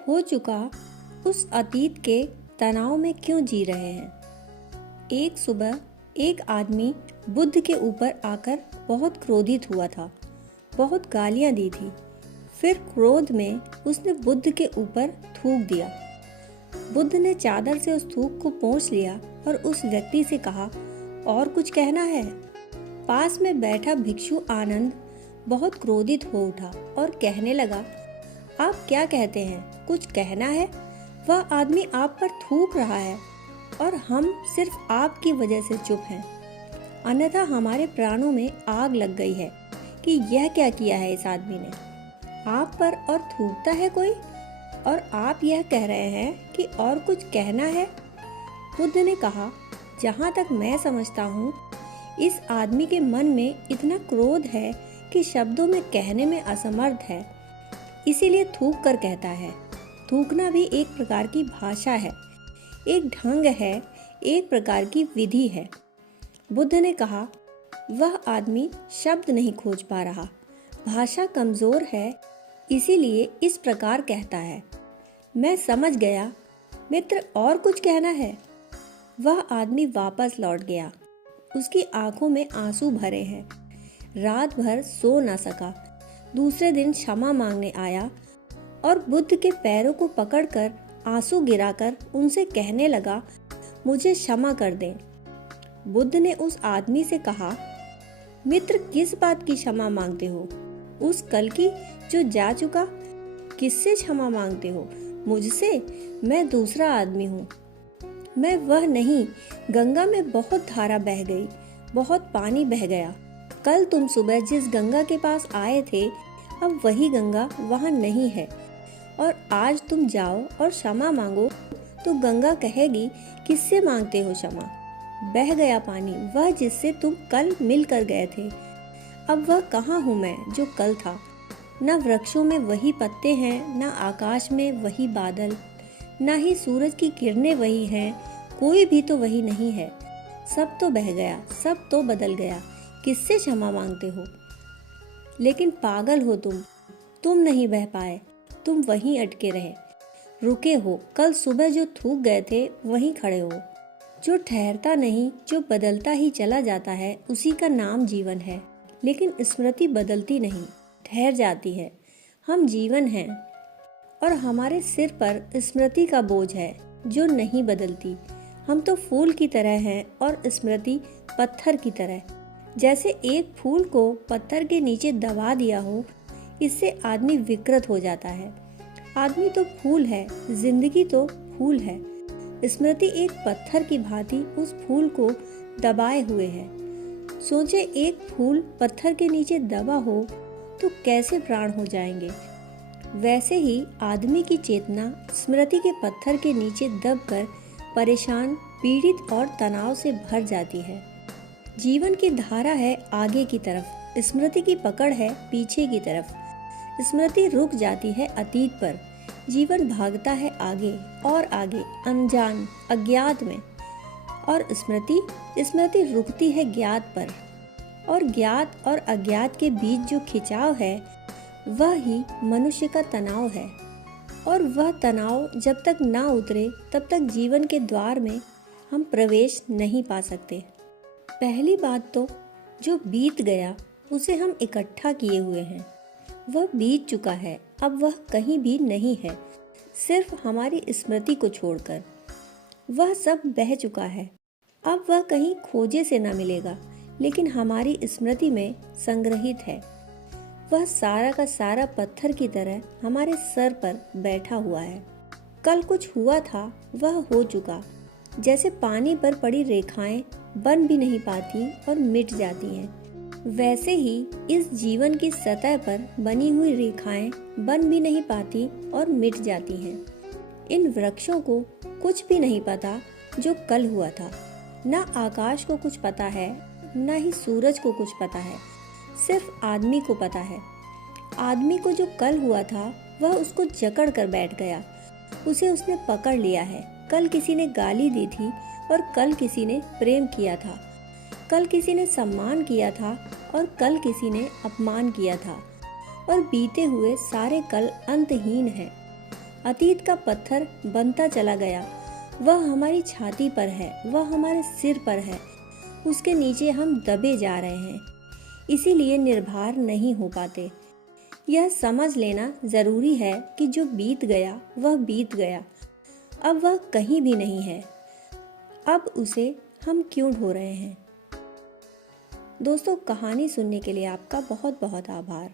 हो चुका उस अतीत के तनाव में क्यों जी रहे हैं। एक सुबह एक आदमी बुद्ध के ऊपर आकर बहुत क्रोधित हुआ था, बहुत गालियां दी थी। फिर क्रोध में उसने बुद्ध के ऊपर थूक दिया। बुद्ध ने चादर से उस थूक को पोंछ लिया और उस व्यक्ति से कहा, और कुछ कहना है। पास में बैठा भिक्षु आनंद बहुत क्रोधित हो उठा और कहने लगा, आप क्या कहते हैं, कुछ कहना है? वह आदमी आप पर थूक रहा है और हम सिर्फ आपकी वजह से चुप हैं। अन्यथा हमारे प्राणों में आग लग गई है कि यह क्या किया है इस आदमी ने, आप पर और थूकता है कोई, और आप यह कह रहे हैं कि और कुछ कहना है। बुद्ध ने कहा, जहाँ तक मैं समझता हूँ इस आदमी के मन में इतना क्रोध है कि शब्दों में कहने में असमर्थ है, इसीलिए थूक कर कहता है। थूकना भी एक प्रकार की भाषा है, एक ढंग है, एक प्रकार की विधि है। बुद्ध ने कहा, वह आदमी शब्द नहीं खोज पा रहा, भाषा कमजोर है, इसीलिए इस प्रकार कहता है। मैं समझ गया, मित्र, और कुछ कहना है? वह आदमी वापस लौट गया। उसकी आंखों में आंसू भरे हैं। रात भर सो न सका। दूसरे दिन क्षमा मांगने आया और बुद्ध के पैरों को पकड़कर आंसू गिराकर उनसे कहने लगा, मुझे क्षमा कर दें। बुद्ध ने उस आदमी से कहा, मित्र, किस बात की क्षमा मांगते हो? उस कल की जो जा चुका? किससे क्षमा मांगते हो? मुझसे? मैं दूसरा आदमी हूँ। मैं वह नहीं। गंगा में बहुत धारा बह गई, बहुत पानी बह गया। कल तुम सुबह जिस गंगा के पास आए थे, अब वही गंगा वहाँ नहीं है। और आज तुम जाओ और क्षमा मांगो तो गंगा कहेगी, किससे मांगते हो क्षमा? बह गया पानी, वह जिससे तुम कल मिल कर गए थे। अब वह कहाँ हूँ मैं जो कल था? न वृक्षों में वही पत्ते हैं, न आकाश में वही बादल, न ही सूरज की किरणें वही हैं। कोई भी तो वही नहीं है। सब तो बह गया, सब तो बदल गया। किससे क्षमा मांगते हो? लेकिन पागल हो तुम नहीं बह पाए, तुम वहीं अटके रहे, रुके हो। कल सुबह जो थूक गए थे वहीं खड़े हो। जो ठहरता नहीं, जो बदलता ही चला जाता है, उसी का नाम जीवन है। लेकिन स्मृति बदलती नहीं, ठहर जाती है। हम जीवन हैं और हमारे सिर पर स्मृति का बोझ है जो नहीं बदलती। हम तो फूल की तरह हैं और स्मृति पत्थर की तरह। जैसे एक फूल को पत्थर के नीचे दबा दिया हो, इससे आदमी विकृत हो जाता है। आदमी तो फूल है, जिंदगी तो फूल है। स्मृति एक पत्थर की भांति उस फूल को दबाए हुए है। सोचे, एक फूल पत्थर के नीचे दबा हो तो कैसे प्राण हो जाएंगे। वैसे ही आदमी की चेतना स्मृति के पत्थर के नीचे दबकर परेशान, पीड़ित और तनाव से भर जाती है। जीवन की धारा है आगे की तरफ, स्मृति की पकड़ है पीछे की तरफ। स्मृति रुक जाती है अतीत पर, जीवन भागता है आगे और आगे, अनजान, अज्ञात में। और स्मृति रुकती है ज्ञात पर। और ज्ञात और अज्ञात के बीच जो खिंचाव है, वह ही मनुष्य का तनाव है। और वह तनाव जब तक ना उतरे, तब तक जीवन के द्वार में हम प्रवेश नहीं पा सकते। पहली बात तो, जो बीत गया उसे हम इकट्ठा किए हुए हैं। वह बीत चुका है, अब वह कहीं भी नहीं है, सिर्फ हमारी स्मृति को छोड़कर। वह सब बह चुका है, अब वह कहीं खोजे से न मिलेगा, लेकिन हमारी स्मृति में संग्रहित है। वह सारा का सारा पत्थर की तरह हमारे सर पर बैठा हुआ है। कल कुछ हुआ था, वह हो चुका। जैसे पानी पर पड़ी रेखाएं बन भी नहीं पाती और मिट जाती हैं, वैसे ही इस जीवन की सतह पर बनी हुई रेखाएं बन भी नहीं पाती और मिट जाती हैं। इन वृक्षों को कुछ भी नहीं पता जो कल हुआ था। न आकाश को कुछ पता है, न ही सूरज को कुछ पता है, सिर्फ आदमी को पता है। आदमी को जो कल हुआ था, वह उसको जकड़ कर बैठ गया, उसे उसने पकड़ लिया है। कल किसी ने गाली दी थी और कल किसी ने प्रेम किया था। कल किसी ने सम्मान किया था और कल किसी ने अपमान किया था। और बीते हुए सारे कल अंतहीन हैं। अतीत का पत्थर बनता चला गया। वह हमारी छाती पर है, वह हमारे सिर पर है, उसके नीचे हम दबे जा रहे हैं, इसीलिए निर्भर नहीं हो पाते। यह समझ लेना जरूरी है कि जो बीत गया वह बीत गया, अब वह कहीं भी नहीं है। अब उसे हम क्यों ढो रहे हैं? दोस्तों, कहानी सुनने के लिए आपका बहुत बहुत आभार।